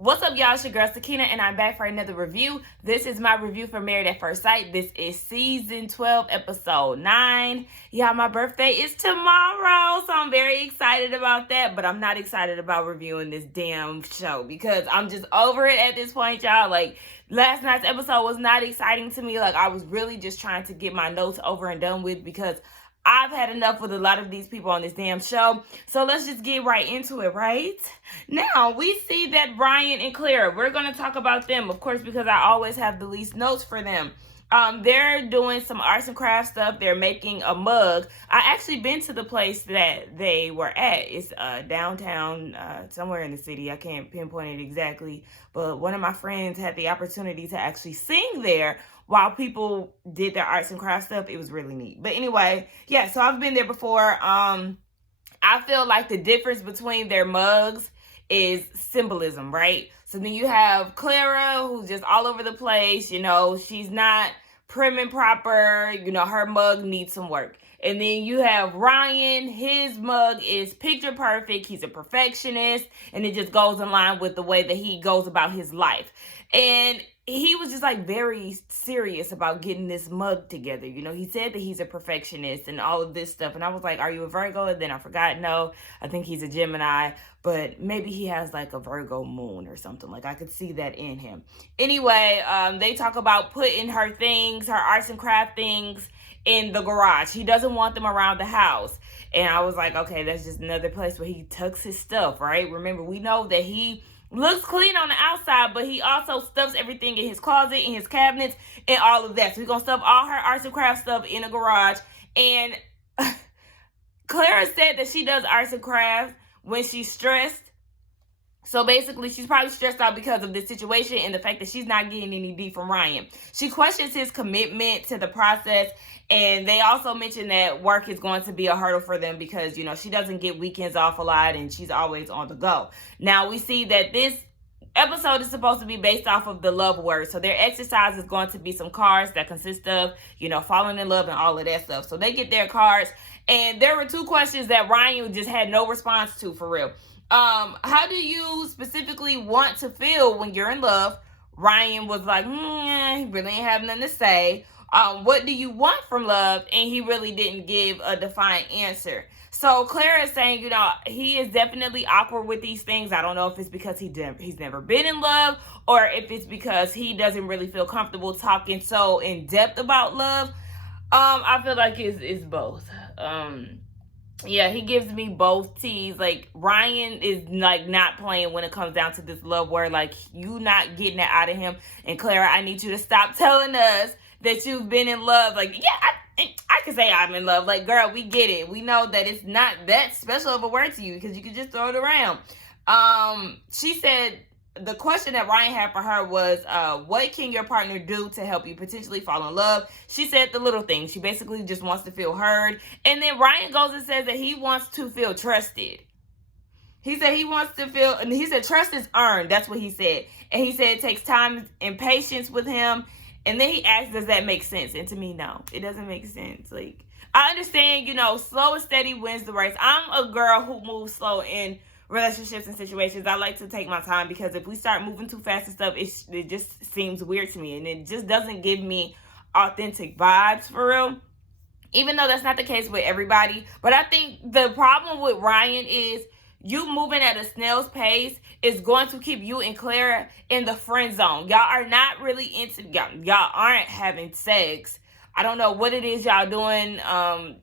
What's up, y'all? It's your girl, Sakina, and I'm back for another review. This is my review for Married at First Sight. This is season 12, episode 9. Yeah, my birthday is tomorrow, so I'm very excited about that, but I'm not excited about reviewing this damn show because I'm just over it at this point, y'all. Like, last night's episode was not exciting to me. Like, I was really just trying to get my notes over and done with because I've had enough with a lot of these people on this damn show. So let's just get right into it, right? Now, we see that Brian and Clara, we're going to talk about them, of course, because I always have the least notes for them. They're doing some arts and crafts stuff. They're making a mug. I actually been to the place that they were at. It's downtown, somewhere in the city. I can't pinpoint it exactly. But one of my friends had the opportunity to actually sing there while people did their arts and crafts stuff. It was really neat. But anyway, yeah, so I've been there before. I feel like the difference between their mugs is symbolism, right? So then you have Clara, who's just all over the place. You know, she's not prim and proper. You know, her mug needs some work. And then you have Ryan. His mug is picture perfect. He's a perfectionist. And it just goes in line with the way that he goes about his life. And he was just like very serious about getting this mug together. You know, he said that he's a perfectionist and all of this stuff. And I was like, are you a Virgo? And then I forgot. No, I think he's a Gemini, but maybe he has like a Virgo moon or something. Like I could see that in him. Anyway, they talk about putting her things, her arts and craft things in the garage. He doesn't want them around the house. And I was like, okay, that's just another place where he tucks his stuff, right? Remember, we know that he looks clean on the outside, but he also stuffs everything in his closet, in his cabinets, and all of that. So he's going to stuff all her arts and crafts stuff in a garage. And Clara said that she does arts and crafts when she's stressed. So basically, she's probably stressed out because of this situation and the fact that she's not getting any D from Ryan. She questions his commitment to the process. And they also mentioned that work is going to be a hurdle for them because, you know, she doesn't get weekends off a lot and she's always on the go. Now, we see that this episode is supposed to be based off of the love word. So their exercise is going to be some cards that consist of, you know, falling in love and all of that stuff. So they get their cards. And there were 2 questions that Ryan just had no response to, for real. How do you specifically want to feel when you're in love? Ryan was like, he really ain't have nothing to say. What do you want from love? And he really didn't give a defined answer. So Clara is saying, you know, he is definitely awkward with these things. I don't know if it's because he's never been in love or if it's because he doesn't really feel comfortable talking so in depth about love. I feel like it's both. Yeah, he gives me both teas. Like, Ryan is, like, not playing when it comes down to this love word. Like, you not getting it out of him. And, Clara, I need you to stop telling us that you've been in love. Like, yeah, I can say I'm in love. Like, girl, we get it. We know that it's not that special of a word to you because you can just throw it around. She said the question that Ryan had for her was, what can your partner do to help you potentially fall in love? She said the little things. She basically just wants to feel heard. And then Ryan goes and says that he wants to feel trusted. He said he wants to feel, and he said trust is earned. That's what he said. And he said it takes time and patience with him. And then he asked, does that make sense? And to me, no, it doesn't make sense. Like, I understand, you know, slow and steady wins the race. I'm a girl who moves slow in relationships and situations. I like to take my time because if we start moving too fast and stuff, it just seems weird to me. And it just doesn't give me authentic vibes, for real. Even though that's not the case with everybody. But I think the problem with Ryan is you moving at a snail's pace is going to keep you and Clara in the friend zone. Y'all are not really into, y'all aren't having sex. I don't know what it is y'all doing,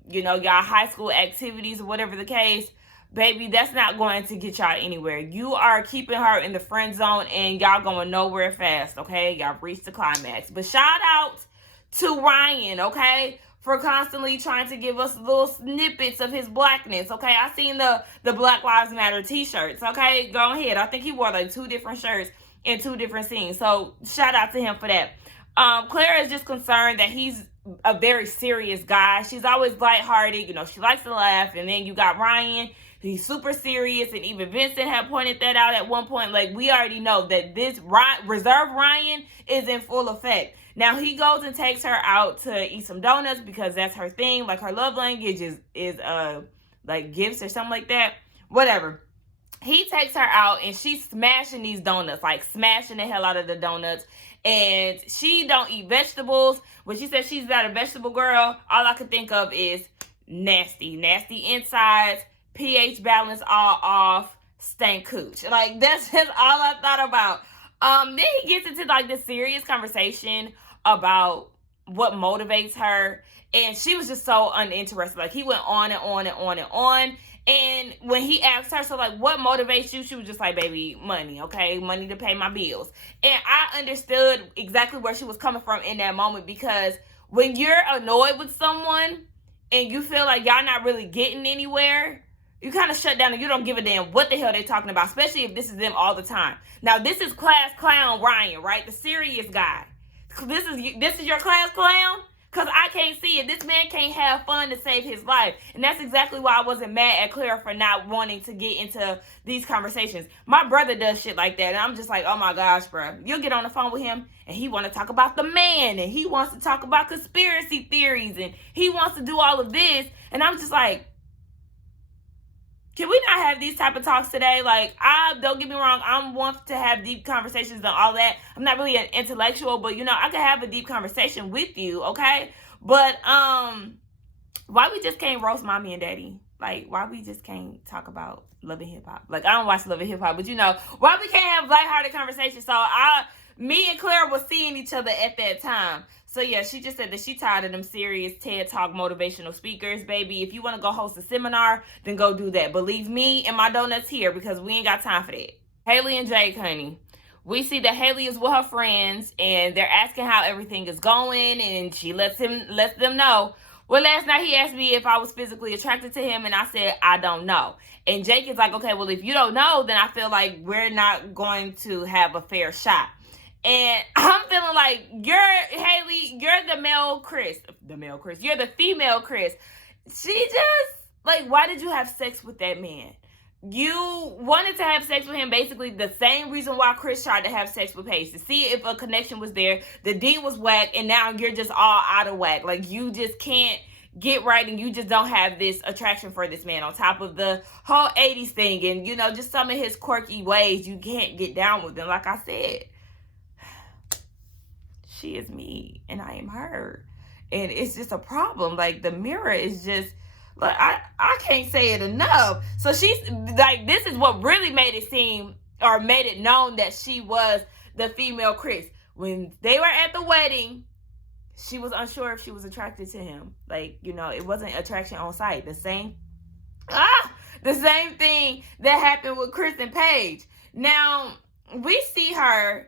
you know, y'all high school activities or whatever the case. Baby, that's not going to get y'all anywhere. You are keeping her in the friend zone and y'all going nowhere fast, okay? Y'all reached the climax. But shout out to Ryan, okay? For constantly trying to give us little snippets of his blackness, okay? I seen the Black Lives Matter t-shirts, okay? Go ahead. I think he wore like 2 different shirts in 2 different scenes. So shout out to him for that. Clara is just concerned that he's a very serious guy. She's always lighthearted. You know, she likes to laugh. And then you got Ryan. He's super serious. And even Vincent had pointed that out at one point. Like, we already know that this Reserve Ryan is in full effect. Now, he goes and takes her out to eat some donuts because that's her thing. Like, her love language is like gifts or something like that. Whatever. he takes her out and she's smashing these donuts, like smashing the hell out of the donuts. And she don't eat vegetables. When she says she's not a vegetable girl, all I could think of is nasty insides, pH balance all off, stank cooch. Like, that's just all I thought about. Then he gets into like this serious conversation about what motivates her, and she was just so uninterested. Like, he went on and on and on and on. And when he asked her, so like, what motivates you? She was just like, baby, money, okay? Money to pay my bills. And I understood exactly where she was coming from in that moment, because when you're annoyed with someone and you feel like y'all not really getting anywhere, you kind of shut down and you don't give a damn what the hell they're talking about, especially if this is them all the time. Now, this is class clown Ryan, right? The serious guy. This is your class clown? Because I can't see it. This man can't have fun to save his life. And that's exactly why I wasn't mad at Clara for not wanting to get into these conversations. My brother does shit like that. And I'm just like, oh my gosh, bro. You'll get on the phone with him and he want to talk about the man. And he wants to talk about conspiracy theories. And he wants to do all of this. And I'm just like, can we not have these type of talks today? Like, don't get me wrong, I want to have deep conversations and all that. I'm not really an intellectual, but, I can have a deep conversation with you, okay? But, why we just can't roast mommy and daddy? Like, why we just can't talk about Love and Hip Hop? Like, I don't watch Love and Hip Hop, but, why we can't have lighthearted conversations? So, me and Clara were seeing each other at that time. So, yeah, she just said that she tired of them serious TED Talk motivational speakers. Baby, if you want to go host a seminar, then go do that. But leave me and my donuts here, because we ain't got time for that. Haley and Jake, honey. We see that Haley is with her friends, and they're asking how everything is going, and she lets them know. Well, last night he asked me if I was physically attracted to him, and I said, I don't know. And Jake is like, okay, well, if you don't know, then I feel like we're not going to have a fair shot. And I'm feeling like Haley, you're the male Chris. You're the female Chris. She just, like, why did you have sex with that man? You wanted to have sex with him basically the same reason why Chris tried to have sex with Paige, to see if a connection was there. The D was whack, and now you're just all out of whack. Like, you just can't get right, and you just don't have this attraction for this man, on top of the whole 80s thing and, just some of his quirky ways. You can't get down with him. Like I said, she is me and I am her, and it's just a problem. Like, the mirror is just, like, I can't say it enough. So she's like, this is what really made it seem, or made it known, that she was the female Chris. When they were at the wedding, she was unsure if she was attracted to him. Like, it wasn't attraction on sight. The same thing that happened with Chris and Paige. Now, we see her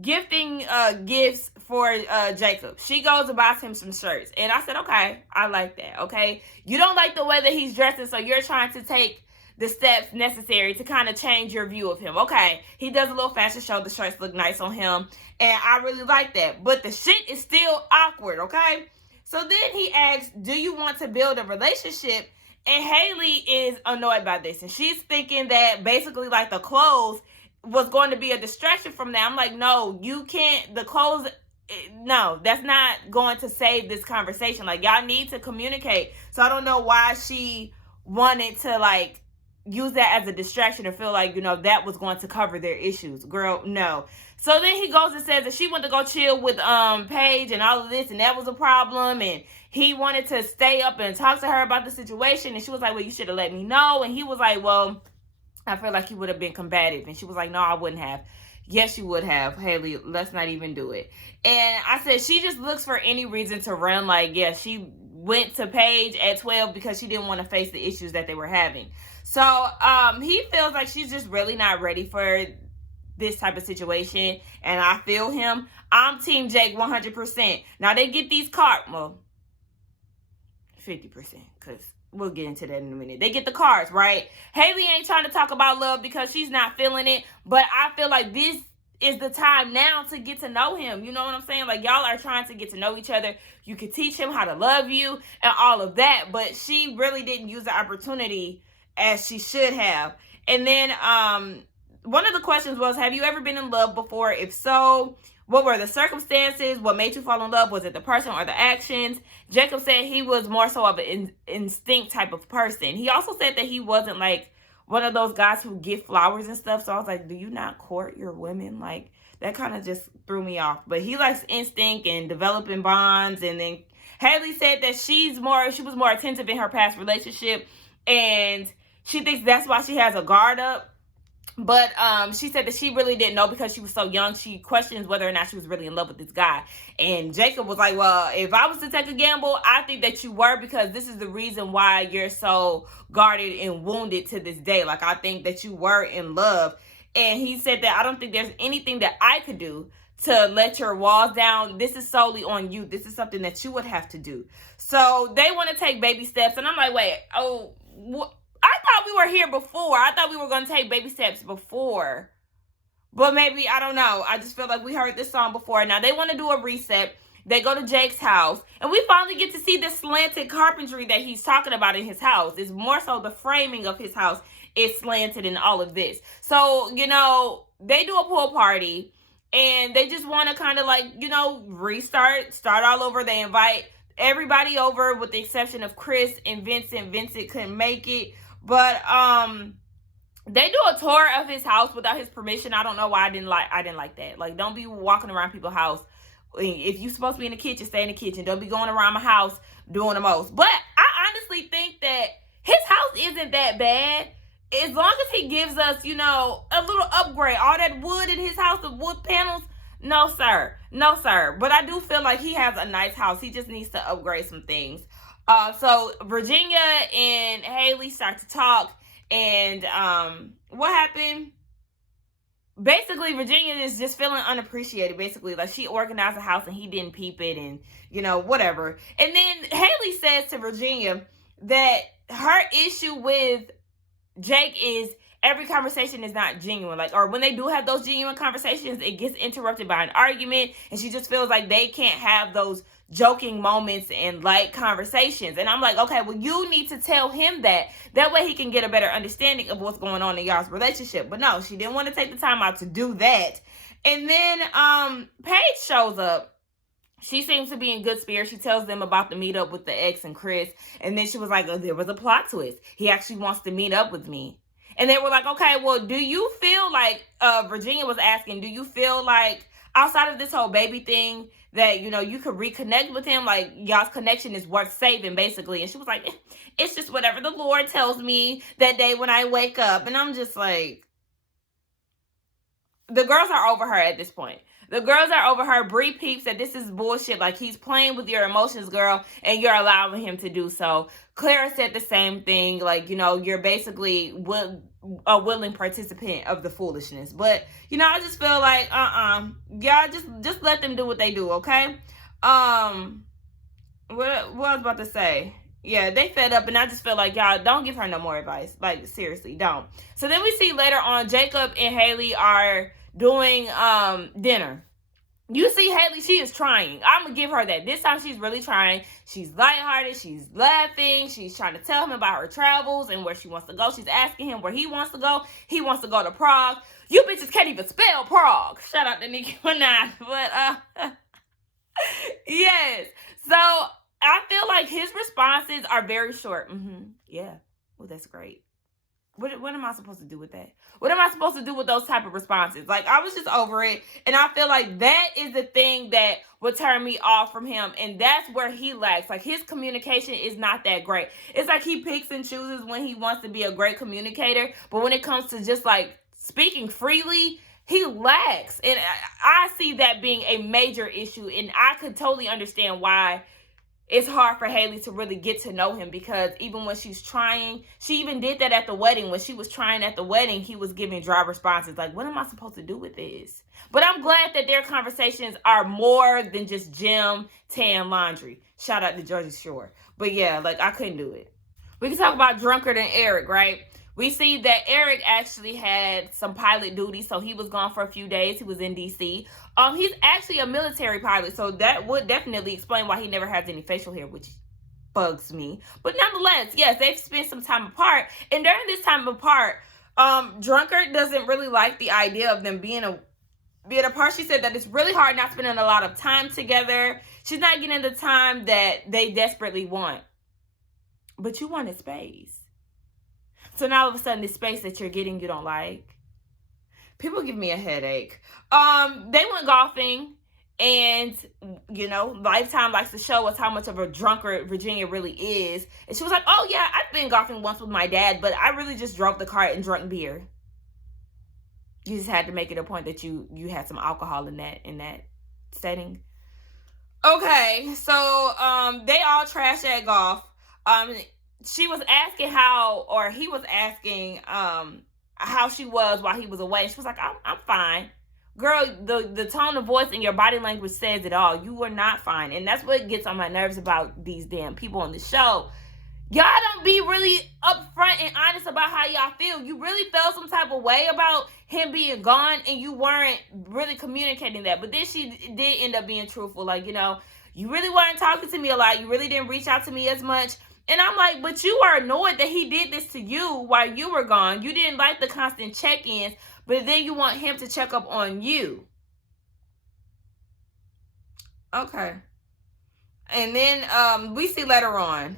gifting gifts for Jacob. She goes and buys him some shirts, and I said, okay, I like that. Okay, you don't like the way that he's dressing, so you're trying to take the steps necessary to kind of change your view of him. Okay, he does a little fashion show, the shirts look nice on him, and I really like that, but the shit is still awkward. Okay, so then he asks, do you want to build a relationship? And Haley is annoyed by this, and she's thinking that basically, like, the clothes was going to be a distraction from that. I'm like, no, you can't. The clothes, no, that's not going to save this conversation. Like, y'all need to communicate. So I don't know why she wanted to, like, use that as a distraction, or feel like, that was going to cover their issues. Girl, no. So then he goes and says that she went to go chill with Paige and all of this, and that was a problem, and he wanted to stay up and talk to her about the situation, and she was like, well, you should have let me know. And he was like, well, I feel like he would have been combative. And she was like, no, I wouldn't have. Yes, you would have. Haley, let's not even do it. And I said, she just looks for any reason to run. Like, yeah, she went to Paige at 12 because she didn't want to face the issues that they were having. So he feels like she's just really not ready for this type of situation. And I feel him. I'm Team Jake 100%. Now, they get these cards. Well, 50%, because we'll get into that in a minute. They get the cards, right? Haley ain't trying to talk about love because she's not feeling it. But I feel like this is the time now to get to know him. You know what I'm saying? Like, y'all are trying to get to know each other. You could teach him how to love you and all of that. But she really didn't use the opportunity as she should have. And then one of the questions was, have you ever been in love before? If so, what were the circumstances? What made you fall in love? Was it the person or the actions? Jacob said he was more so of an instinct type of person. He also said that he wasn't, like, one of those guys who give flowers and stuff. So I was like, do you not court your women? Like, that kind of just threw me off. But he likes instinct and developing bonds. And then Haley said that she was more attentive in her past relationship, and she thinks that's why she has a guard up. But she said that she really didn't know because she was so young. She questions whether or not she was really in love with this guy. And Jacob was like, well, if I was to take a gamble, I think that you were, because this is the reason why you're so guarded and wounded to this day. Like, I think that you were in love. And he said that I don't think there's anything that I could do to let your walls down. This is solely on you. This is something that you would have to do. So they want to take baby steps. And I'm like, wait, I thought we were here before. I thought we were going to take baby steps before. But maybe, I don't know. I just feel like we heard this song before. Now, they want to do a reset. They go to Jake's house. And we finally get to see the slanted carpentry that he's talking about in his house. It's more so the framing of his house is slanted in all of this. So, you know, they do a pool party. And they just want to kind of like, you know, start all over. They invite everybody over with the exception of Chris and Vincent. Vincent couldn't make it. But they do a tour of his house without his permission. I don't know why I didn't like that. Like, don't be walking around people's house. If you're supposed to be in the kitchen, stay in the kitchen. Don't be going around my house doing the most. But I honestly think that his house isn't that bad. As long as he gives us, you know, a little upgrade. All that wood in his house, the wood panels. No, sir. No, sir. But I do feel like he has a nice house. He just needs to upgrade some things. So Virginia and Haley start to talk, and what happened? Basically, Virginia is just feeling unappreciated. Basically, like, she organized the house and he didn't peep it, and you know, whatever. And then Haley says to Virginia that her issue with Jake is every conversation is not genuine. Like, or when they do have those genuine conversations, it gets interrupted by an argument, and she just feels like they can't have those joking moments and light conversations. And I'm like, okay, well, you need to tell him that way he can get a better understanding of what's going on in y'all's relationship. But no, she didn't want to take the time out to do that. And then Paige shows up. She seems to be in good spirits. She tells them about the meetup with the ex and Chris. And then she was like, oh, there was a plot twist. He actually wants to meet up with me. And they were like, okay, well, do you feel like, Virginia was asking, do you feel like outside of this whole baby thing that, you know, you could reconnect with him? Like, y'all's connection is worth saving, basically. And she was like, it's just whatever the Lord tells me that day when I wake up. And I'm just like, the girls are over her at this point. The girls are over her. Bre peeps that this is bullshit. Like, he's playing with your emotions, girl, and you're allowing him to do so. Clara said the same thing. Like, you know, you're basically a willing participant of the foolishness. But, you know, I just feel like, y'all just let them do what they do, okay? What I was about to say. Yeah, they fed up, and I just feel like, y'all, don't give her no more advice. Like, seriously, don't. So then we see later on, Jacob and Haley are doing dinner. You see Haley, she is trying. I'm going to give her that. This time she's really trying. She's lighthearted. She's laughing. She's trying to tell him about her travels and where she wants to go. She's asking him where he wants to go. He wants to go to Prague. You bitches can't even spell Prague. Shout out to Nicki Minaj. But, yes. So, I feel like his responses are very short. Yeah. Well, that's great. What am I supposed to do with that? What am I supposed to do with those type of responses? Like, I was just over it. And I feel like that is the thing that would turn me off from him. And that's where he lacks. Like, his communication is not that great. It's like he picks and chooses when he wants to be a great communicator. But when it comes to just, like, speaking freely, he lacks. And I see that being a major issue. And I could totally understand why it's hard for Haley to really get to know him, because even when she's trying, she even did that at the wedding. When she was trying at the wedding, he was giving dry responses. Like, what am I supposed to do with this? But I'm glad that their conversations are more than just gym, tan, laundry. Shout out to Jersey Shore. But yeah, like, I couldn't do it. We can talk about Drunkard and Eric, right? We see that Eric actually had some pilot duty, so he was gone for a few days. He was in D.C. He's actually a military pilot, so that would definitely explain why he never has any facial hair, which bugs me. But nonetheless, yes, they've spent some time apart. And during this time apart, Drunkard doesn't really like the idea of them being apart. She said that it's really hard not spending a lot of time together. She's not getting the time that they desperately want. But you wanted space. So now all of a sudden, this space that you're getting, you don't like. People give me a headache. They went golfing, and you know, Lifetime likes to show us how much of a drunkard Virginia really is. And she was like, "Oh yeah, I've been golfing once with my dad, but I really just drove the cart and drank beer." You just had to make it a point that you had some alcohol in that setting. Okay, so they all trash at golf. She was asking he was asking how she was while he was away. She was like, I'm fine. Girl, the tone of voice and your body language says it all. You were not fine. And that's what gets on my nerves about these damn people on the show. Y'all don't be really upfront and honest about how y'all feel. You really felt some type of way about him being gone, and you weren't really communicating that. But then she did end up being truthful. Like, you know, you really weren't talking to me a lot. You really didn't reach out to me as much. And I'm like, but you were annoyed that he did this to you while you were gone. You didn't like the constant check-ins, but then you want him to check up on you. Okay. And then we see later on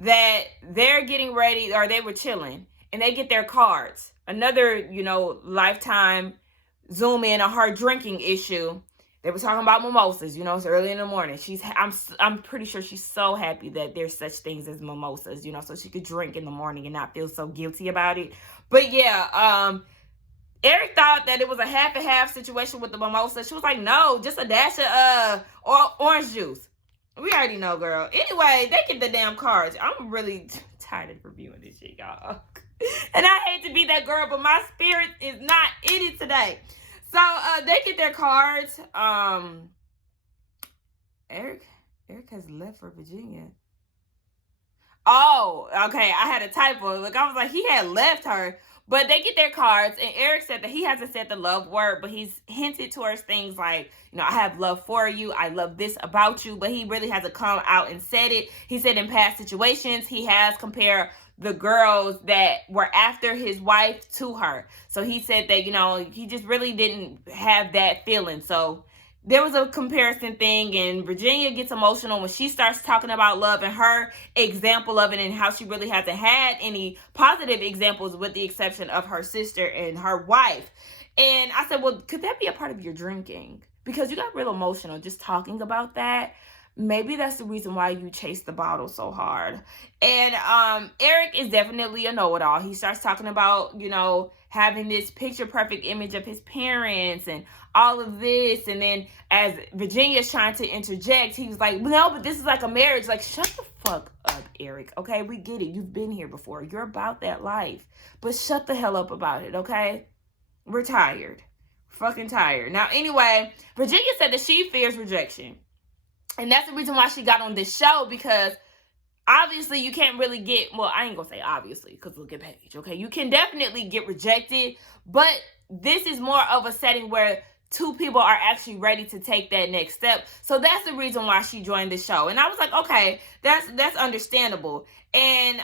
that they're getting ready, or they were chilling, and they get their cards. Another, you know, Lifetime zoom in on her drinking issue. They were talking about mimosas. You know, it's early in the morning. I'm pretty sure she's so happy that there's such things as mimosas, you know, so she could drink in the morning and not feel so guilty about it. But yeah, Eric thought that it was a half and half situation with the mimosa. She was like, no, just a dash of orange juice. We already know, girl. Anyway, they get the damn cards. I'm really tired of reviewing this shit, y'all. And I hate to be that girl, but my spirit is not in it today. So they get their cards. Eric has left for Virginia. Oh, okay. I had a typo. Look, I was like, he had left her. But they get their cards, and Eric said that he hasn't said the love word, but he's hinted towards things like, you know, I have love for you. I love this about you. But he really hasn't come out and said it. He said in past situations, he has compared the girls that were after his wife to her. So he said that, you know, he just really didn't have that feeling. So there was a comparison thing, and Virginia gets emotional when she starts talking about love and her example of it, and how she really hasn't had any positive examples with the exception of her sister and her wife. And I said, well, could that be a part of your drinking? Because you got real emotional just talking about that. Maybe that's the reason why you chase the bottle so hard. And Eric is definitely a know-it-all. He starts talking about, you know, having this picture perfect image of his parents and all of this. And then as Virginia's trying to interject, he was like, no, but this is like a marriage. Like, shut the fuck up, Eric. Okay, we get it. You've been here before. You're about that life. But shut the hell up about it, okay? We're tired. Fucking tired. Now, anyway, Virginia said that she fears rejection. And that's the reason why she got on this show, because obviously you can't really get, well, I ain't gonna say obviously, because look at Paige, okay? You can definitely get rejected, but this is more of a setting where two people are actually ready to take that next step. So that's the reason why she joined the show. And I was like, okay, that's understandable. And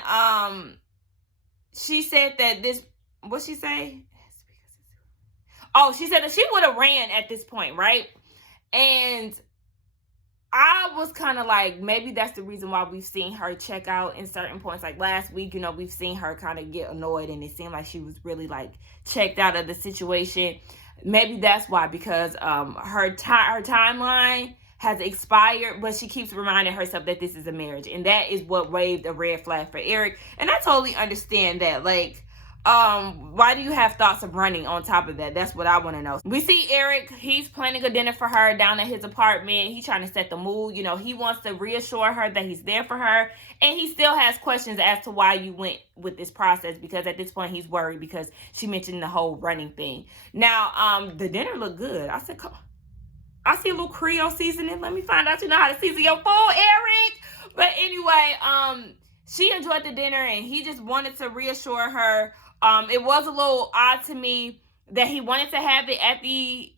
she said that this, what'd she say? Oh, she said that she would have ran at this point, right? And I was kind of like, maybe that's the reason why we've seen her check out in certain points. Like last week, you know, we've seen her kind of get annoyed, and it seemed like she was really like checked out of the situation. Maybe that's why, because her timeline has expired, but she keeps reminding herself that this is a marriage, and that is what waved a red flag for Eric. And I totally understand that. Like, why do you have thoughts of running on top of that? That's what I want to know. We see Eric, he's planning a dinner for her down at his apartment. He's trying to set the mood. You know, he wants to reassure her that he's there for her. And he still has questions as to why you went with this process, because at this point he's worried because she mentioned the whole running thing. Now, the dinner looked good. I said, come on. I see a little Creole seasoning. Let me find out you know how to season your food, Eric. But anyway, she enjoyed the dinner, and he just wanted to reassure her. It was a little odd to me that he wanted to have it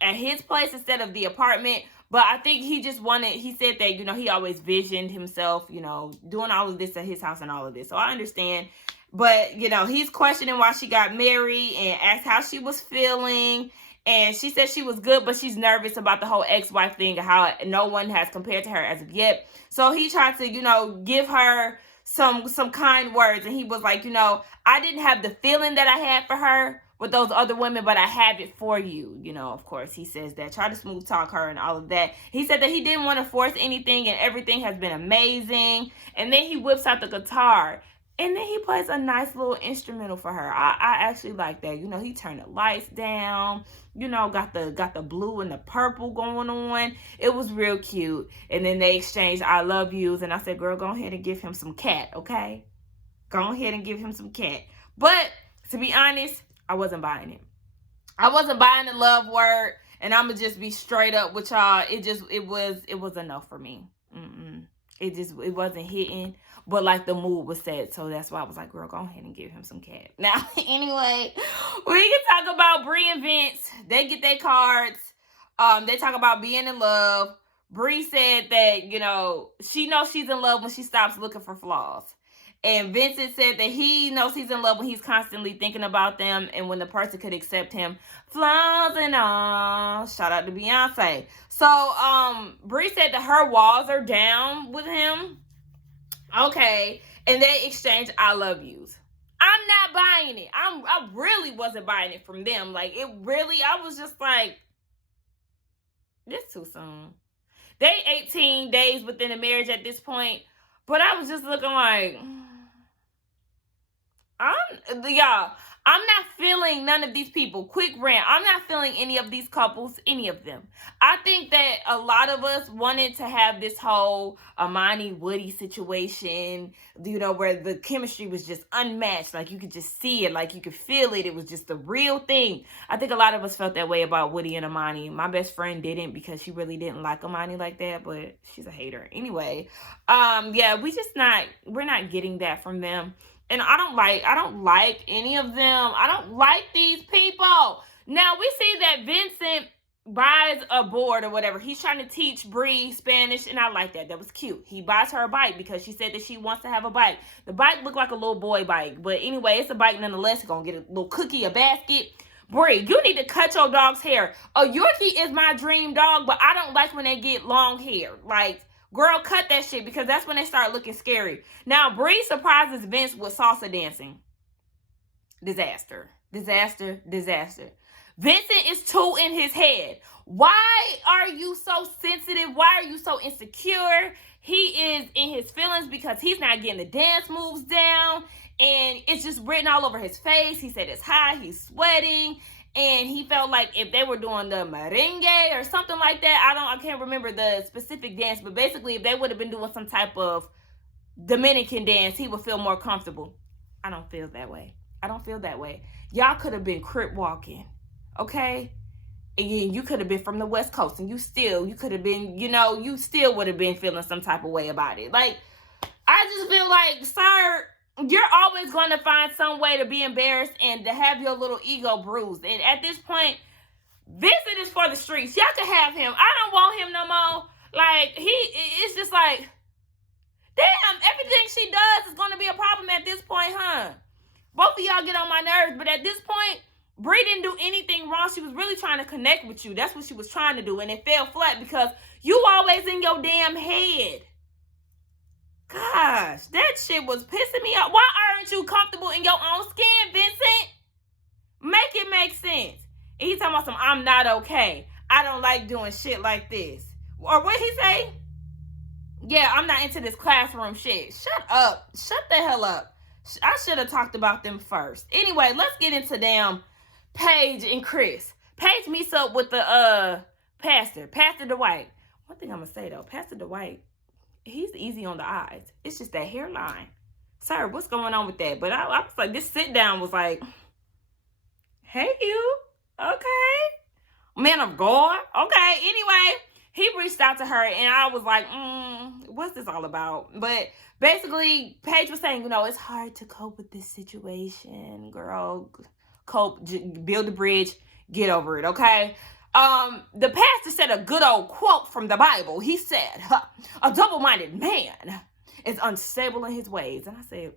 at his place instead of the apartment. But I think he just wanted, he said that, you know, he always visioned himself, you know, doing all of this at his house and all of this. So I understand. But, you know, he's questioning why she got married and asked how she was feeling. And she said she was good, but she's nervous about the whole ex-wife thing and how no one has compared to her as of yet. So he tried to, you know, give her some kind words, and he was like, you know, I didn't have the feeling that I had for her with those other women, but I have it for you. You know, of course, he says that. Try to smooth talk her and all of that. He said that he didn't want to force anything, and everything has been amazing. And then he whips out the guitar, and then he plays a nice little instrumental for her. I actually like that. You know, he turned the lights down. You know, got the blue and the purple going on. It was real cute. And then they exchanged I love yous. And I said, girl, go ahead and give him some cat, okay? Go ahead and give him some cat. But to be honest, I wasn't buying it. I wasn't buying the love word. And I'm gonna just be straight up with y'all. It was enough for me. It wasn't hitting. But like the mood was set, so that's why I was like, girl, go ahead and give him some cat. Now, anyway, we can talk about Bre and Vince. They get their cards. They talk about being in love. Bre said that, you know, she knows she's in love when she stops looking for flaws. And Vincent said that he knows he's in love when he's constantly thinking about them and when the person could accept him, flaws and all. Shout out to Beyonce. So, Bre said that her walls are down with him. Okay, and they exchange I love yous. I'm not buying it. I really wasn't buying it from them. Like, I was just like, this too soon. They 18 days within a marriage at this point, but I was just looking like, I'm not feeling none of these people. Quick rant. I'm not feeling any of these couples, any of them. I think that a lot of us wanted to have this whole Amani Woody situation, you know, where the chemistry was just unmatched. Like, you could just see it. Like, you could feel it. It was just the real thing. I think a lot of us felt that way about Woody and Amani. My best friend didn't, because she really didn't like Amani like that, but she's a hater. Anyway, yeah, we're not getting that from them. And I don't like any of them. I don't like these people. Now, we see that Vincent buys a board or whatever. He's trying to teach Bre Spanish, and I like that. That was cute. He buys her a bike because she said that she wants to have a bike. The bike looked like a little boy bike, but anyway, it's a bike nonetheless. You're going to get a little cookie, a basket. Bre, you need to cut your dog's hair. A Yorkie is my dream dog, but I don't like when they get long hair. Like, girl, cut that shit, because that's when they start looking scary. Now, Bre surprises Vince with salsa dancing. Disaster. Disaster. Disaster. Vincent is too in his head. Why are you so sensitive? Why are you so insecure? He is in his feelings because he's not getting the dance moves down, and it's just written all over his face. He said it's hot. He's sweating. And he felt like if they were doing the merengue or something like that, I can't remember the specific dance, but basically if they would have been doing some type of Dominican dance, he would feel more comfortable. I don't feel that way. I don't feel that way. Y'all could have been crip walking, okay? And you could have been from the West Coast, and you could have been, you know, you still would have been feeling some type of way about it. Like, I just feel like, sir, you're always going to find some way to be embarrassed and to have your little ego bruised. And at this point, Vincent is for the streets. Y'all can have him. I don't want him no more. Like, it's just like, damn, everything she does is going to be a problem at this point, huh? Both of y'all get on my nerves, but at this point, Bre didn't do anything wrong. She was really trying to connect with you. That's what she was trying to do, and it fell flat because you always in your damn head. Gosh, that shit was pissing me off. Why aren't you comfortable in your own skin, Vincent? Make it make sense. And he's talking about I'm not okay. I don't like doing shit like this. Or what he say? Yeah, I'm not into this classroom shit. Shut up. Shut the hell up. I should have talked about them first. Anyway, let's get into damn Paige and Chris. Paige meets up with the Pastor Dwight. One thing I'm going to say, though, Pastor Dwight, he's easy on the eyes. It's just that hairline. Sir, what's going on with that? But I was like, this sit down was like, hey, you. Okay. Man of God. Okay. Anyway, he reached out to her, and I was like, what's this all about? But basically, Paige was saying, you know, it's hard to cope with this situation, girl. Cope, build the bridge, get over it, okay? The pastor said a good old quote from the Bible. He said, a double-minded man is unstable in his ways. And I said,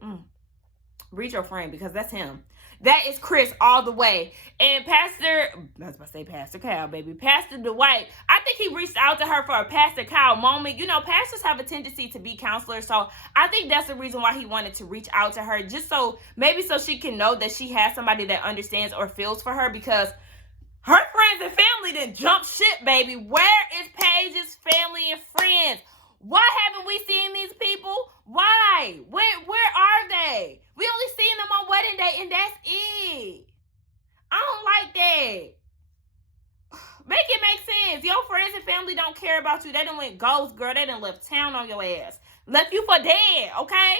read your friend, because that's him. That is Chris all the way. And I was about to say Pastor Cal, baby. Pastor Dwight, I think he reached out to her for a Pastor Cal moment. You know, pastors have a tendency to be counselors, so I think that's the reason why he wanted to reach out to her, just so she can know that she has somebody that understands or feels for her, because her friends and family done jumped ship, baby. Where is Paige's family and friends? Why haven't we seen these people? Why? Where are they? We only seen them on wedding day, and that's it. I don't like that. Make it make sense. Your friends and family don't care about you. They done went ghost, girl. They done left town on your ass. Left you for dead, okay?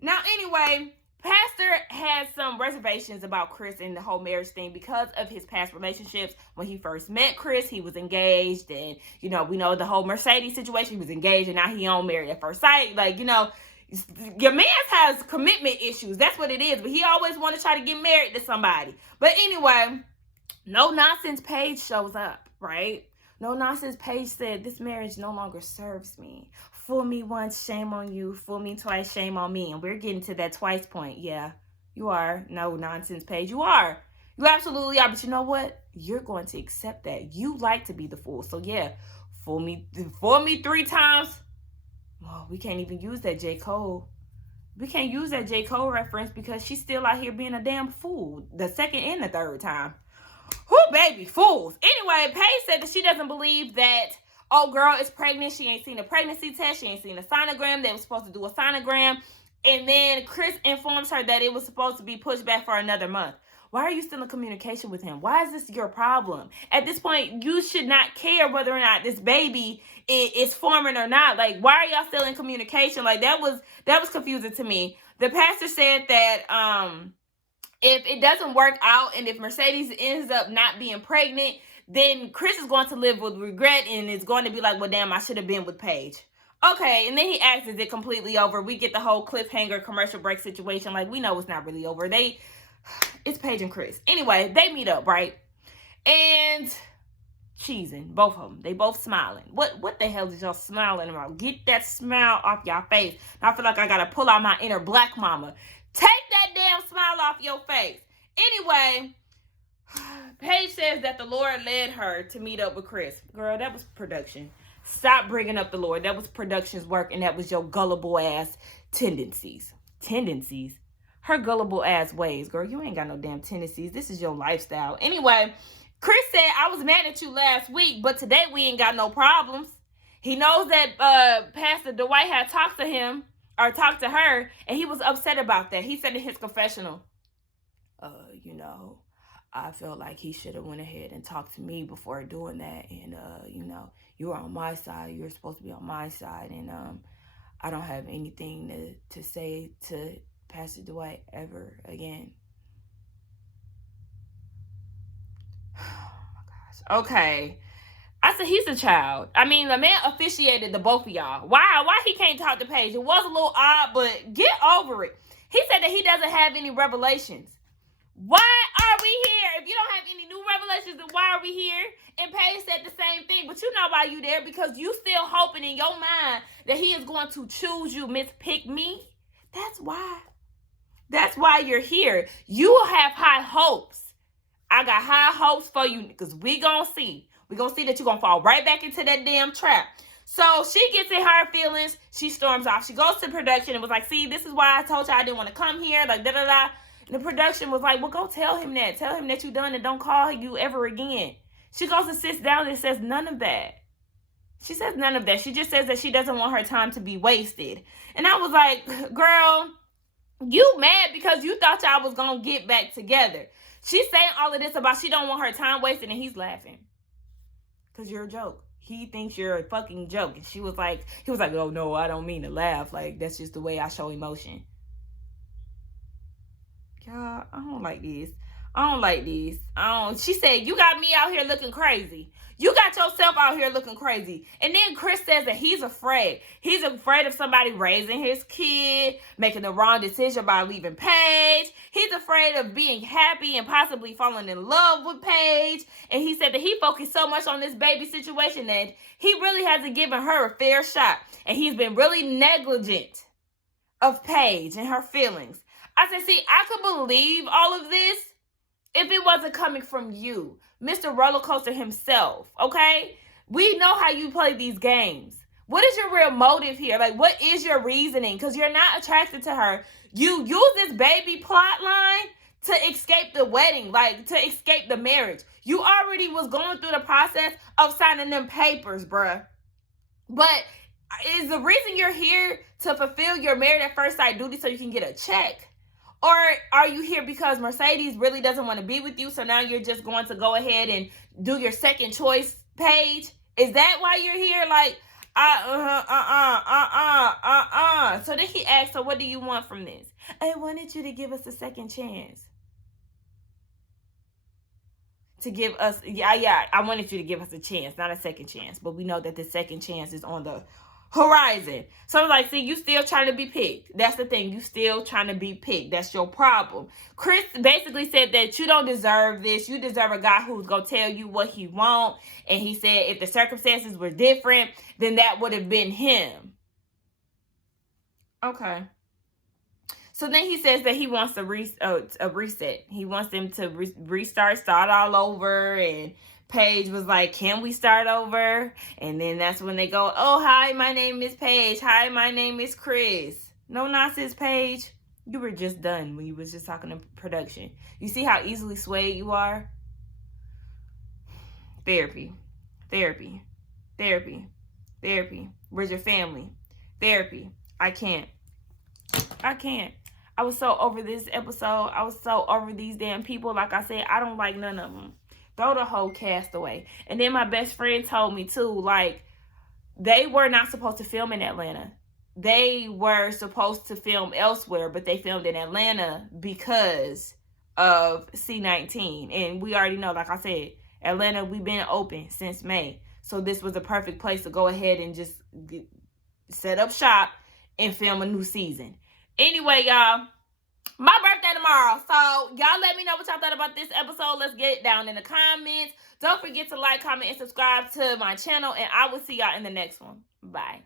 Now, anyway, Pastor had some reservations about Chris and the whole marriage thing because of his past relationships. When he first met Chris, he was engaged, and, you know, we know the whole Mercedes situation. He was engaged, and now he on Married at First Sight. Like, you know, your man has commitment issues. That's what it is. But he always want to try to get married to somebody. But anyway, no nonsense Paige shows up, right? No nonsense Paige said, this marriage no longer serves me. Fool me once, shame on you. Fool me twice, shame on me. And we're getting to that twice point. Yeah, you are. No nonsense Paige. You are. You absolutely are. But you know what? You're going to accept that. You like to be the fool. So yeah, fool me 3 times. Well, we can't even use that J. Cole. We can't use that J. Cole reference because she's still out here being a damn fool. The second and the third time. Whoo, baby, fools. Anyway, Paige said that she doesn't believe that, oh, girl is pregnant. She ain't seen a pregnancy test. She ain't seen a sonogram. They were supposed to do a sonogram. And then Chris informs her that it was supposed to be pushed back for another month. Why are you still in communication with him? Why is this your problem? At this point, you should not care whether or not this baby is forming or not. Like, why are y'all still in communication? Like, that was confusing to me. The pastor said that if it doesn't work out and if Mercedes ends up not being pregnant, then Chris is going to live with regret and it's going to be like, well, damn, I should have been with Paige. Okay, and then he asks, is it completely over? We get the whole cliffhanger commercial break situation. Like, we know it's not really over. It's Paige and Chris. Anyway, they meet up, right? And cheesing, both of them. They both smiling. What the hell is y'all smiling about? Get that smile off y'all face. And I feel like I got to pull out my inner black mama. Take that damn smile off your face. Anyway, Paige says that the Lord led her to meet up with Chris. Girl, that was production. Stop bringing up the Lord. That was production's work, and that was your gullible ass tendencies. Tendencies? Her gullible ass ways. Girl, you ain't got no damn tendencies. This is your lifestyle. Anyway, Chris said, I was mad at you last week, but today we ain't got no problems. He knows that Pastor Dwight had talked to him, or talked to her, and he was upset about that. He said in his confessional, you know, I felt like he should have went ahead and talked to me before doing that. And, you know, you were on my side. You're supposed to be on my side. And I don't have anything to say to Pastor Dwight ever again. Oh, my gosh. Okay. I said, he's a child. I mean, the man officiated the both of y'all. Why he can't talk to Paige? It was a little odd, but get over it. He said that he doesn't have any revelations. Why are we here? If you don't have any new revelations, then why are we here? And Paige said the same thing, but you know why you there, because you still hoping in your mind that he is going to choose you, Miss Pick Me. That's why. That's why you're here. You have high hopes. I got high hopes for you, because we gonna see. We gonna see that you're gonna fall right back into that damn trap. So she gets in her feelings. She storms off. She goes to production and was like, see, this is why I told you I didn't want to come here. Like, da-da-da. The production was like, well, go tell him that. Tell him that you done and don't call you ever again. She goes and sits down and says none of that. She says none of that. She just says that she doesn't want her time to be wasted. And I was like, girl, you mad because you thought y'all was going to get back together. She's saying all of this about she don't want her time wasted, and he's laughing. Because you're a joke. He thinks you're a fucking joke. And he was like, oh, no, I don't mean to laugh. Like, that's just the way I show emotion. God, I don't like this. I don't like this. She said, you got me out here looking crazy. You got yourself out here looking crazy. And then Chris says that he's afraid. He's afraid of somebody raising his kid, making the wrong decision by leaving Paige. He's afraid of being happy and possibly falling in love with Paige. And he said that he focused so much on this baby situation that he really hasn't given her a fair shot. And he's been really negligent of Paige and her feelings. I said, see, I could believe all of this if it wasn't coming from you, Mr. Roller Coaster himself, okay? We know how you play these games. What is your real motive here? Like, what is your reasoning? Because you're not attracted to her. You use this baby plot line to escape the wedding, like, to escape the marriage. You already was going through the process of signing them papers, bruh. But is the reason you're here to fulfill your married at first sight duty so you can get a check? Or are you here because Mercedes really doesn't want to be with you, so now you're just going to go ahead and do your second choice, Paige? Is that why you're here? Like, So then he asked, so what do you want from this? I wanted you to give us a second chance. To give us, I wanted you to give us a chance, not a second chance. But we know that the second chance is on the horizon. So I'm like, see, you still trying to be picked. That's the thing. You still trying to be picked. That's your problem. Chris basically said that you don't deserve this. You deserve a guy who's going to tell you what he wants. And he said if the circumstances were different, then that would have been him. Okay. So then he says that he wants a reset. He wants them to restart, start all over. And Paige was like, can we start over? And then that's when they go, oh, hi, my name is Paige. Hi, my name is Chris. No nonsense, Paige. You were just done when you was just talking to production. You see how easily swayed you are? Therapy. Therapy. Therapy. Therapy. Where's your family? Therapy. I can't. I was so over this episode. I was so over these damn people. Like I said, I don't like none of them. Throw the whole cast away. And then my best friend told me too, like, they were not supposed to film in Atlanta. They were supposed to film elsewhere, but they filmed in Atlanta because of C-19. And we already know, like I said, Atlanta, we've been open since May. So this was a perfect place to go ahead and just set up shop and film a new season. Anyway, y'all, my birthday tomorrow. So y'all let me know what y'all thought about this episode. Let's get it down in the comments. Don't forget to like, comment, and subscribe to my channel. And I will see y'all in the next one. Bye.